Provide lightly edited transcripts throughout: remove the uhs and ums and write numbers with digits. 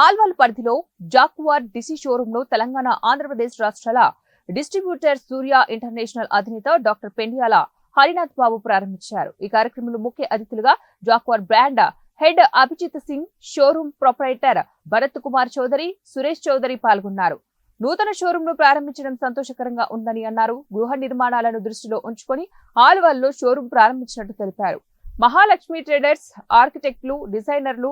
ఆల్వాల్ పరిధిలో Jaquar DC showroom ను తెలంగాణ ఆంధ్రప్రదేశ్ రాష్ట్రాల డిస్ట్రిబ్యూటర్ సూర్య ఇంటర్నేషనల్ అధినేత డాక్టర్ పెండియాల హరినాథ్ బాబు ప్రారంభించారు. ఈ కార్యక్రమంలో ముఖ్య అతిథులుగా Jaguar brand head Abhijit Singh, showroom proprietor Bharat Kumar Chowdary, Suresh Chowdary పాల్గొన్నారు. నూతన షోరూమ్ ను ప్రారంభించడం సంతోషకరంగా ఉందని అన్నారు. గృహ నిర్మాణాలను దృష్టిలో ఉంచుకొని ఆల్వాల్లో షోరూమ్ ప్రారంభించినట్టు తెలిపారు. మహాలక్ష్మి ట్రేడర్స్ ఆర్కిటెక్టులు, డిజైనర్లు,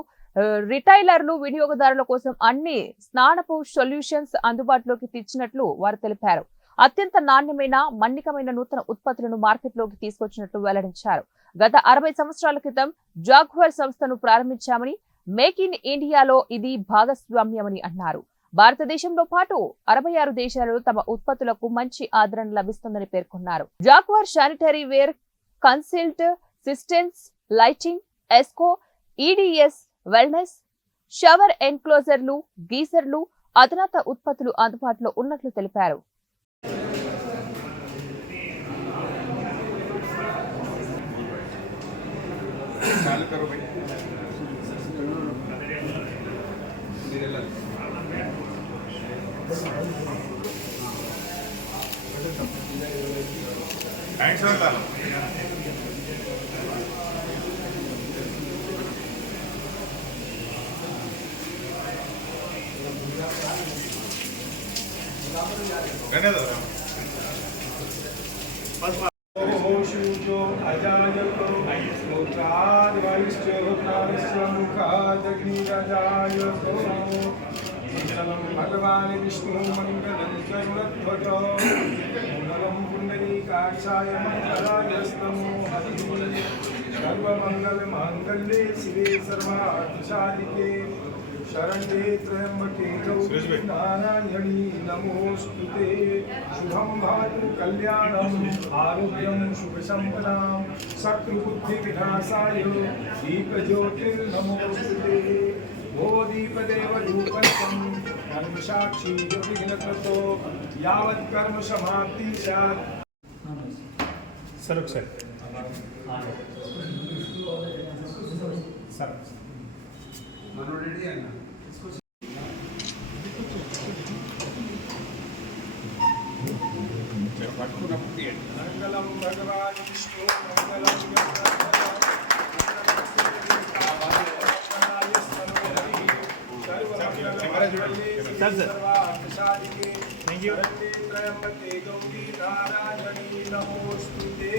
రిటైలర్లు వినియోగదారుల కోసం అన్ని స్నానపు సొల్యూషన్స్ అందుబాటులోకి తెచ్చినట్లు వారు తెలిపారు. అత్యంత నాణ్యమైన, మన్నికమైన నూతన ఉత్పత్తులను మార్కెట్లోకి తీసుకొచ్చినట్లు వెల్లడించారు. గత 60 సంవత్సరాల క్రితం జాగ్వార్ సంస్థను ప్రారంభించామని, మేక్ ఇన్ ఇండియాలో ఇది భాగస్వామ్యమని అన్నారు. భారతదేశంలో పాటు 66 దేశాలలో తమ ఉత్పత్తులకు మంచి ఆదరణ లభిస్తుందని పేర్కొన్నారు. Jaguar sanitary ware, concealed systems, lighting, Esco, EDS, wellness, shower ఎన్క్లోజర్లు, గీజర్లు, అధునాత ఉత్పత్తులు అందుబాటులో ఉన్నట్లు తెలిపారు. भगवान विष्णु मंगलम गरुड़ध्वज मंगलम पुंडरीकाक्षाय मंगलायस्तमो हरि सर्वमंगल मांगल्ये शिवे सर्वार्थसाधिके शरण्ये त्र्यंबके गौरी नारायणी नमोस्तुते शुभं भवतु कल्याणं आरोग्यं शुभसंपदां शत्रुबुद्धिविनाशाय दीपज्योतिर्नमोस्तुते ओ दीपदेव रूपं कर्मसाक्षी विघ्नकृतो यावत् कर्म समाप्ति स्यात् सर मनोरेडी है मंगलम भगवान विष्णु मंगलम Thank you. त्र्यंबके गौरी नारायणी नमोस्तुते।